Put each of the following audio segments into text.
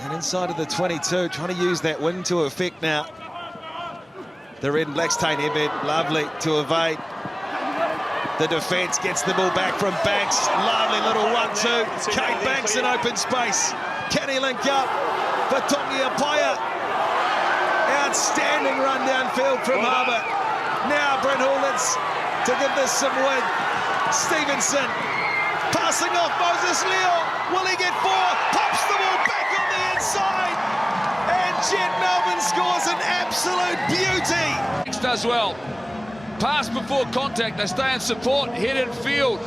And inside of the 22, trying to use that wing to effect now. The red and black stain Ebed, lovely to evade. The defence gets the ball back from Banks. Lovely little 1-2. Kate Banks in open space. Can he link up for Tongi Apaya? Outstanding run downfield from Harbour. Now Bryn Hawlins to give this some wind. Stevenson passing off Moses Leo. Will he get four? Pops the ball back on the inside. And Jet Melbourne scores an absolute beauty. Does well. Pass before contact, they stay in support, head in field.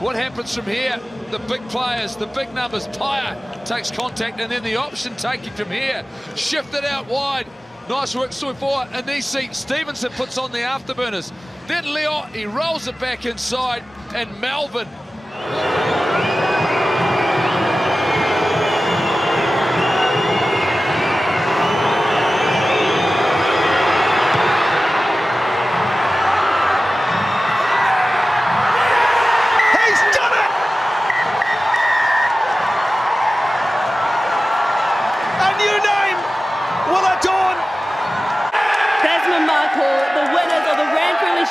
What happens from here? The big players, the big numbers. Paya takes contact, and then the option taking from here. Shifted out wide. Nice work so far. Anisi Stevenson puts on the afterburners. Then Leo, he rolls it back inside, and Melbourne.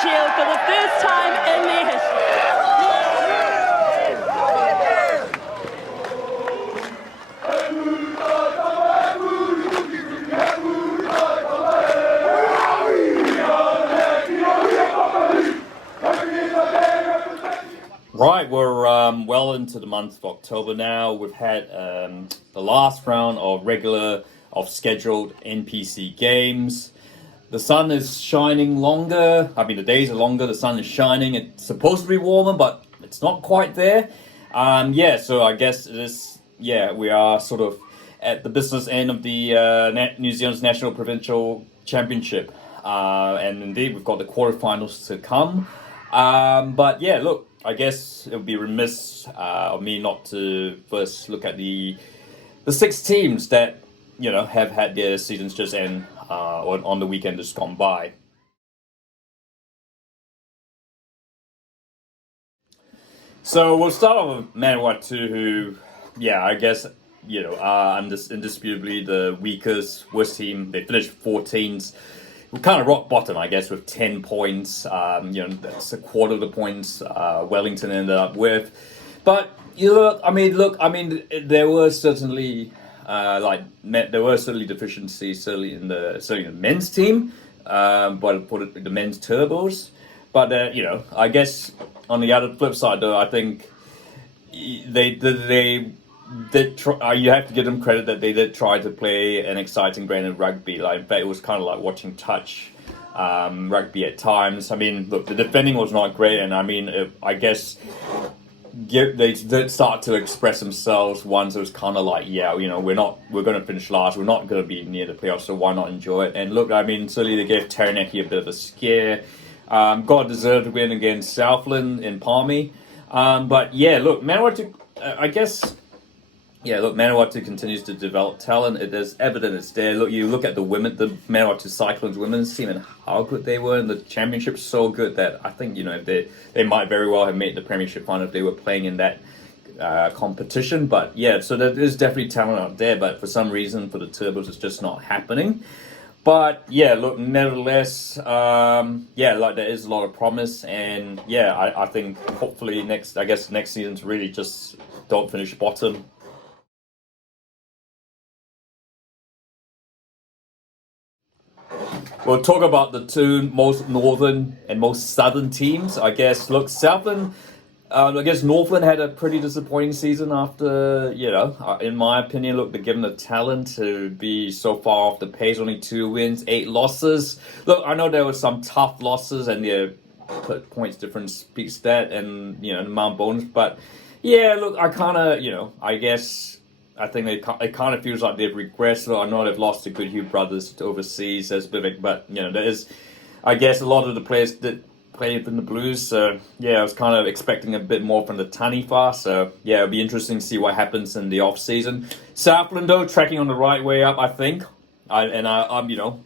Shield for the first time in their history. Right, we're well into the month of October now. We've had the last round of scheduled NPC games. The sun is shining longer. I mean, the days are longer. The sun is shining. It's supposed to be warmer, but it's not quite there. So I guess it is. Yeah, we are sort of at the business end of the New Zealand's National Provincial Championship, and indeed we've got the quarterfinals to come. But yeah, look, I guess it would be remiss of me not to first look at the 6 teams that have had their seasons just end. On the weekend just gone by. So we'll start off with Manawatu, who, I guess, are indisputably the worst team. They finished 14th. We're kind of rock bottom, I guess, with 10 points. That's a quarter of the points Wellington ended up with. But there were certainly. There were certainly deficiencies, certainly in the men's team, but put it the men's turbos. But I guess on the other flip side, though, I think they did try. You have to give them credit that they did try to play an exciting brand of rugby. Like, in fact, it was kind of like watching touch rugby at times. I mean, look, the defending was not great, and I guess. They did start to express themselves once. It was kind of like, we're going to finish last. We're not going to be near the playoffs, so why not enjoy it? And look, certainly they gave Taranaki a bit of a scare. Got a deserved win against Southland in Palmy. But yeah, look, Manawatu, Manawatu continues to develop talent. It is evident it's there. Look, you look at the Manawatu Cyclones women's team and how good they were in the championship. So good that I think they might very well have made the premiership final if they were playing in that competition. But yeah, so there is definitely talent out there. But for some reason, for the Turbos, it's just not happening. But yeah, look, nevertheless, there is a lot of promise, and I think hopefully next season to really just don't finish bottom. We'll talk about the 2 most northern and most southern teams. I guess, look, Southland, Northland had a pretty disappointing season after, in my opinion, look, they're given the talent to be so far off the pace, only 2 wins, 8 losses. Look, I know there were some tough losses and their points difference speaks that and, the amount bonus, but yeah, look, I think it kind of feels like they've regressed. I know they've lost the Goodhue brothers to overseas as Vivek, but there is, I guess, a lot of the players that played in the Blues. So I was kind of expecting a bit more from the Taniwha. So it'll be interesting to see what happens in the off season. Southland, though, tracking on the right way up, I think. Look,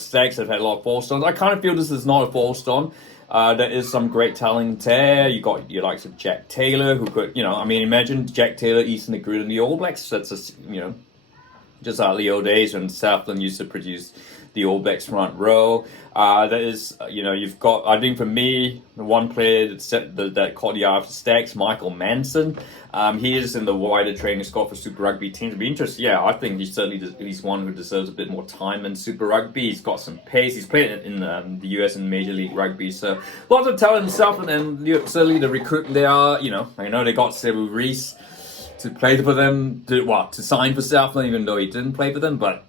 Stags have had a lot of false starts. I kind of feel this is not a false start. There is some great talent there. You got your likes of Jack Taylor, who could, I mean, imagine Jack Taylor eating the grid in the All Blacks. That's just out of the old days when Southland used to produce the All Blacks front row. There is, you've got, I think for me, the one player that caught the eye of the Stags, Michael Manson. He is in the wider training squad for Super Rugby teams. It'd be interesting. Yeah, I think he's one who deserves a bit more time in Super Rugby. He's got some pace. He's played in the US and Major League Rugby. So lots of talent in Southland, and certainly the recruit they are. I know they got Sevu Reece to play for them, to sign for Southland, even though he didn't play for them. But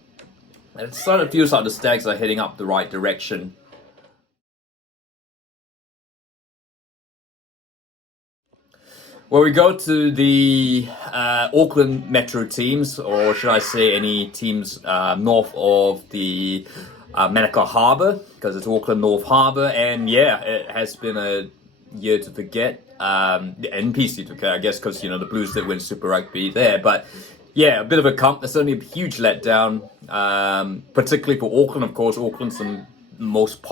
it sort of feels like the Stags are heading up the right direction. Well, we go to the Auckland Metro teams, or should I say any teams north of the Manukau Harbour, because it's Auckland North Harbour, and yeah, it has been a year to forget. The NPC to forget, I guess, because the Blues did win Super Rugby there, but yeah, a bit of a certainly a huge letdown, particularly for Auckland. Of course, Auckland's the most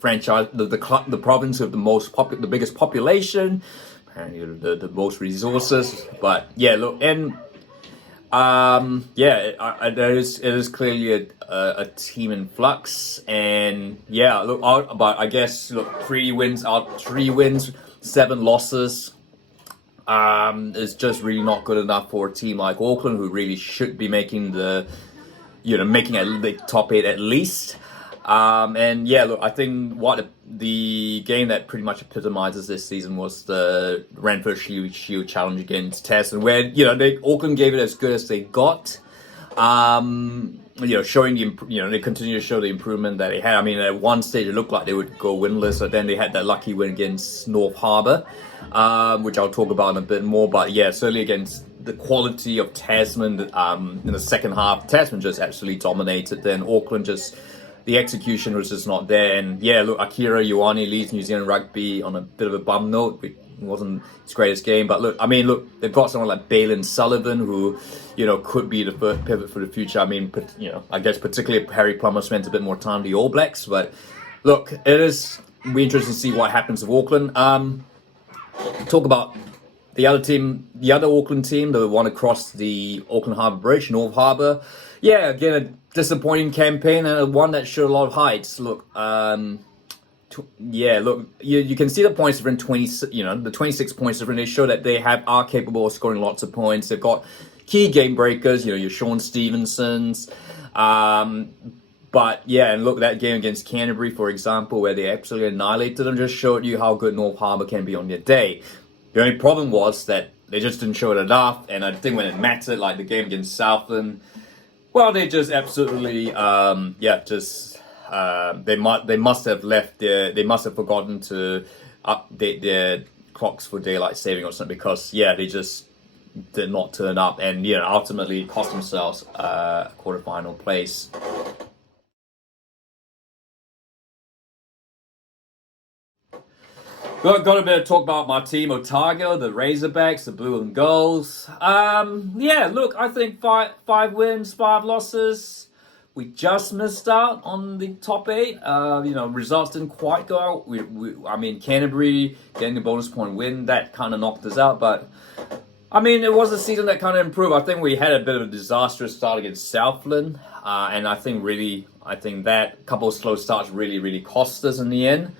franchise, the province with the biggest population. Apparently the most resources, but yeah, look, and it is clearly a team in flux, and yeah, look, but I guess 3 wins, 7 losses, is just really not good enough for a team like Auckland, who really should be making making the top 8 at least. And yeah, look, I think the game that pretty much epitomizes this season was the Ranfurd Shield Challenge against Tasman, where Auckland gave it as good as they got. Showing they continue to show the improvement that they had. I mean, at one stage it looked like they would go winless, but then they had that lucky win against North Harbour, which I'll talk about in a bit more. But yeah, certainly against the quality of Tasman in the second half, Tasman just absolutely dominated. Then Auckland the execution was just not there. And yeah, look, Akira Ioane leads New Zealand Rugby on a bit of a bum note. It wasn't his greatest game, but look, they've got someone like Balin Sullivan who, could be the first pivot for the future. I mean, I guess particularly if Harry Plummer spends a bit more time with the All Blacks. But look, it'll be interesting to see what happens with Auckland. Talk about the other team, the other Auckland team, the one across the Auckland Harbour Bridge, North Harbour. Yeah, again, a disappointing campaign and one that showed a lot of heights. Look, you can see the points difference. The 26 points difference. They show that they are capable of scoring lots of points. They've got key game breakers. Your Sean Stevensons. But yeah, and look, that game against Canterbury, for example, where they absolutely annihilated them, just showed you how good North Harbour can be on their day. The only problem was that they just didn't show it enough, and I think when it mattered, like the game against Southland, well, they just absolutely, they must have they must have forgotten to update their clocks for daylight saving or something, because yeah, they just did not turn up, and ultimately cost themselves a quarterfinal place. Got a bit of talk about my team, Otago, the Razorbacks, the Blue and Golds. Look, I think five wins, 5 losses. We just missed out on the top 8. Results didn't quite go out. Canterbury getting a bonus point win, that kind of knocked us out. But, it was a season that kind of improved. I think we had a bit of a disastrous start against Southland. And I think that couple of slow starts really, really cost us in the end.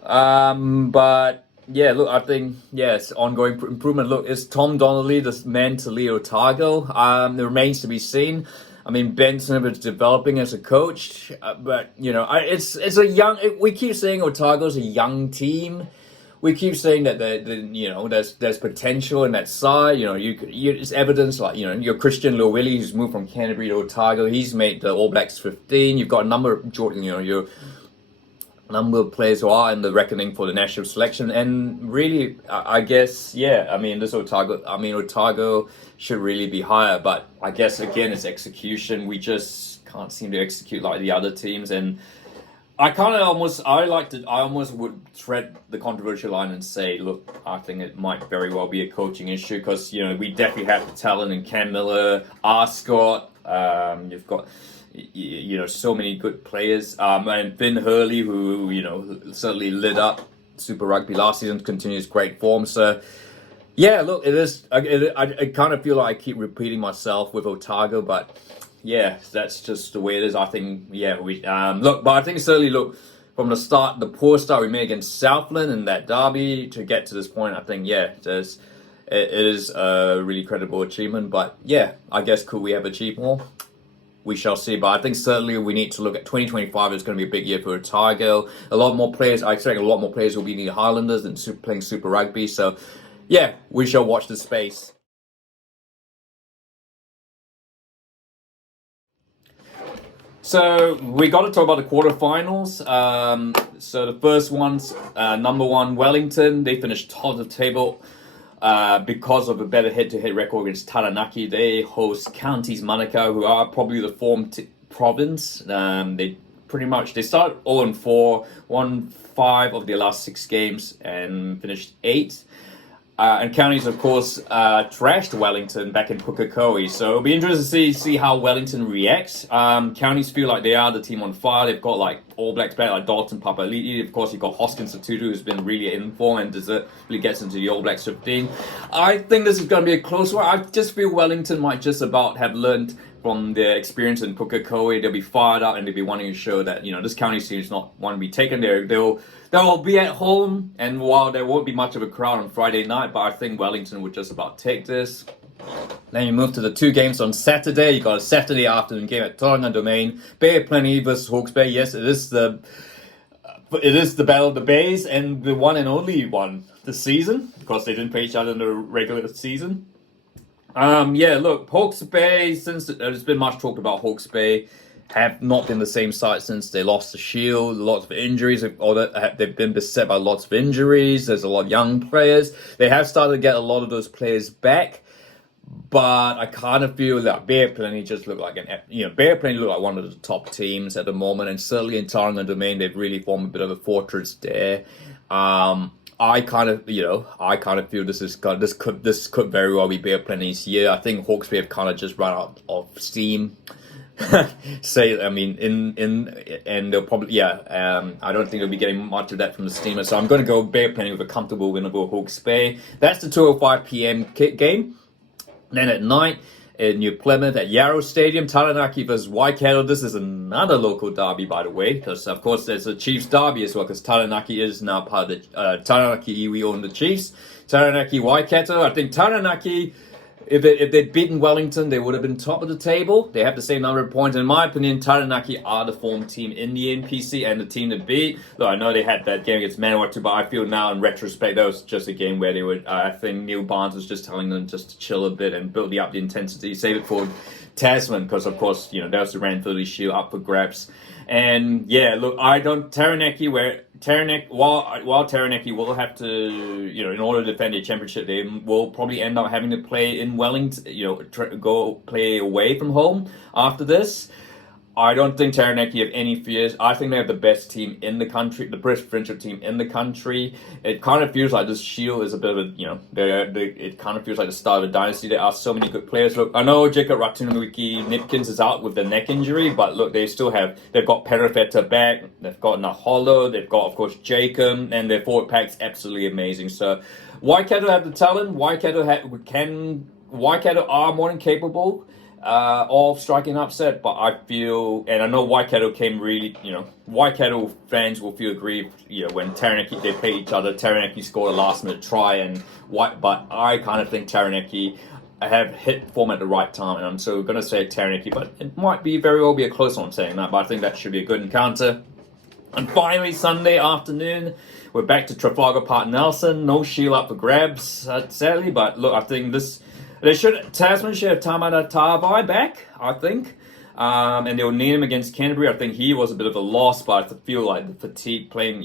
But yeah, look, I think, it's ongoing improvement. Look, is Tom Donnelly the man to lead Otago? It remains to be seen. Ben Smith is developing as a coach, but it's a young. We keep saying Otago's a young team. We keep saying that there's potential in that side. It's evidence, like your Christian Lowilly, who's moved from Canterbury to Otago. He's made the All Blacks 15. You've got a number of your number of players who are in the reckoning for the national selection, and really, I guess, this Otago should really be higher, but I guess again it's execution. We just can't seem to execute like the other teams, and I almost would tread the controversial line and say, look, I think it might very well be a coaching issue, because we definitely have the talent in Cam Miller, Scott. You've got so many good players. And Finn Hurley, who, certainly lit up Super Rugby last season, continues great form. So, yeah, look, it is. I kind of feel like I keep repeating myself with Otago, but yeah, that's just the way it is. I think, but I think certainly, look, from the start, the poor start we made against Southland in that derby to get to this point, I think, it is a really credible achievement. But yeah, I guess could we have achieved more? We shall see. But I think certainly we need to look at 2025. It's going to be a big year for Otago. A lot more players. I expect a lot more players will be in the Highlanders and playing Super Rugby. So yeah, we shall watch the space. So we got to talk about the quarterfinals. So the first one's number one Wellington. They finished top of the table because of a better head-to-head record against Taranaki. They host Counties Manukau, who are probably the form province. They started 0-4, won 5 of their last 6 games, and finished 8th. And Counties, of course, trashed Wellington back in Pukekohe. So it'll be interesting to see how Wellington reacts. Counties feel like they are the team on fire. They've got like All Blacks back, like Dalton Papali'i. Of course, you've got Hoskins Satutu, who's been really in form and really gets into the All Blacks 15. I think this is going to be a close one. I just feel Wellington might just about have learned from their experience in Pukekohe. They'll be fired up and they'll be wanting to show that, this Counties team is not one to be taken. They'll be at home, and while there won't be much of a crowd on Friday night, but I think Wellington would just about take this. Then you move to the 2 games on Saturday. You got a Saturday afternoon game at Tauranga Domain. Bay of Plenty versus Hawke's Bay. Yes, it is the Battle of the Bays, and the one and only one this season, because they didn't play each other in the regular season. Look, Hawke's Bay, since there's been much talked about Hawke's Bay, have not been the same side since they lost the Shield. Lots of injuries, they've been beset by lots of injuries. There's a lot of young players. They have started to get a lot of those players back, but I kind of feel that Bay of Plenty just look like Bay of Plenty look like one of the top teams at the moment, and certainly in Tauranga Domain they've really formed a bit of a fortress there. I kind of feel this could very well be Bay of Plenty's year. I think Hawke's Bay have kind of just run out of steam. And they'll probably I don't think they'll be getting much of that from the Steamers. So I'm going to go Bay of Plenty with a comfortable win over Hawke's Bay. That's the 2:05 p.m. game. Then at night in New Plymouth at Yarrow Stadium, Taranaki versus Waikato. This is another local derby, by the way, because of course there's a Chiefs derby as well, because Taranaki is now part of the Taranaki iwi own the Chiefs. Taranaki Waikato. I think Taranaki, if they'd beaten Wellington, they would have been top of the table. They have the same number of points. In my opinion, Taranaki are the form team in the NPC and the team to beat. Though I know they had that game against Manawatu, but I feel now in retrospect that was just a game where they would. I think Neil Barnes was just telling them just to chill a bit and build up the intensity, save it for Tasman, because of course that was the Ranfurly Shield up for grabs. And Taranaki while Taranaki will have to, in order to defend their championship, they will probably end up having to play in Wellington, go play away from home after this. I don't think Taranaki have any fears. I think they have the best team in the country, the British provincial team in the country. It kind of feels like this Shield is a bit of a, it kind of feels like the start of a dynasty. There are so many good players. Look, I know Jacob Ratunawiki Nipkins is out with the neck injury, but look, they've got Perifeta back, they've got Naholo, they've got, of course, Jacob, and their forward pack's absolutely amazing. So Waikato have the talent. Waikato are more than capable of striking upset, but I feel, and I know Waikato came really, Waikato fans will feel aggrieved, when Taranaki, they play each other, Taranaki scored a last minute try, but I kind of think Taranaki have hit form at the right time, and I'm so going to say Taranaki, but it might very well be a close one saying that, but I think that should be a good encounter. And finally, Sunday afternoon, we're back to Trafalgar Park Nelson. No Shield up for grabs, sadly, but look, I think Tasman should have Tamata Tavai back, I think. And they'll need him against Canterbury. I think he was a bit of a loss, but I feel like the fatigue playing,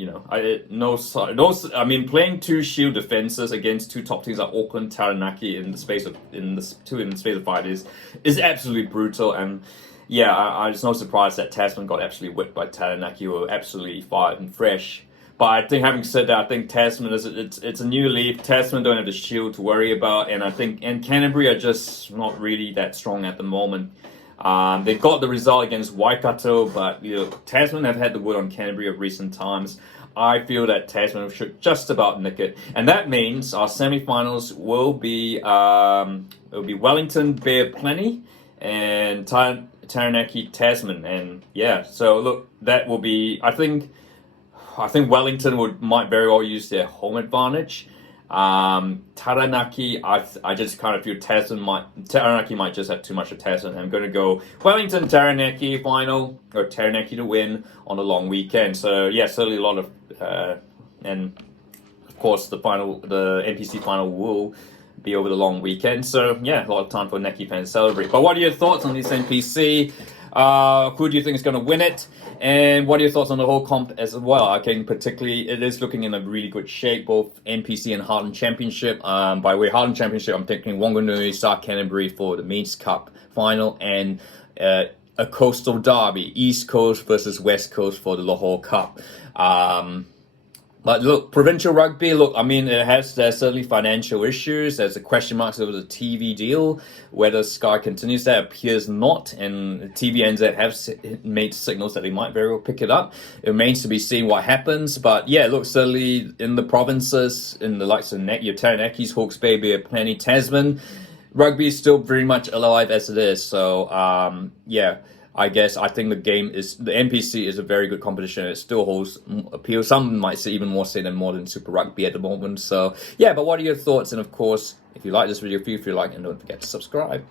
playing 2 Shield defenses against 2 top teams like Auckland, Taranaki in the space of 5 years is absolutely brutal. And yeah, it's no surprise that Tasman got absolutely whipped by Taranaki, who were absolutely fired and fresh. But I think, having said that, I think Tasman it's a new leaf. Tasman don't have the Shield to worry about, and I think Canterbury are just not really that strong at the moment. They got the result against Waikato, but Tasman have had the wood on Canterbury of recent times. I feel that Tasman should just about nick it, and that means our semi-finals will be Wellington, Bear Plenty, and Taranaki, Tasman, and yeah. So look, that will be. I think Wellington might very well use their home advantage. Taranaki, I just kind of feel Taranaki might just have too much of Tasman. I'm going to go Wellington, Taranaki final, or Taranaki to win on a long weekend. So yeah, certainly a lot of, and of course the NPC final will be over the long weekend. So yeah, a lot of time for Neki fans to celebrate. But what are your thoughts on this NPC? Who do you think is going to win it? And what are your thoughts on the whole comp as well? I think particularly it is looking in a really good shape, both NPC and Heartland Championship. By the way, Heartland Championship, I'm thinking Wanganui, South Canterbury for the Meads Cup final, and a coastal derby, East Coast versus West Coast for the Lahore Cup. But look, provincial rugby, look, I mean, there's certainly financial issues. There's a question mark over the TV deal. Whether Sky continues that appears not. And TVNZ have made signals that they might very well pick it up. It remains to be seen what happens. But yeah, look, certainly in the provinces, in the likes of your Taranakis, Hawke's Bay, Bear Plenty, Tasman, rugby is still very much alive as it is. So, yeah. I think the NPC is a very good competition. It still holds appeal. Some might say even more than modern Super Rugby at the moment. So yeah, but what are your thoughts? And of course, if you like this video, feel free to like and don't forget to subscribe.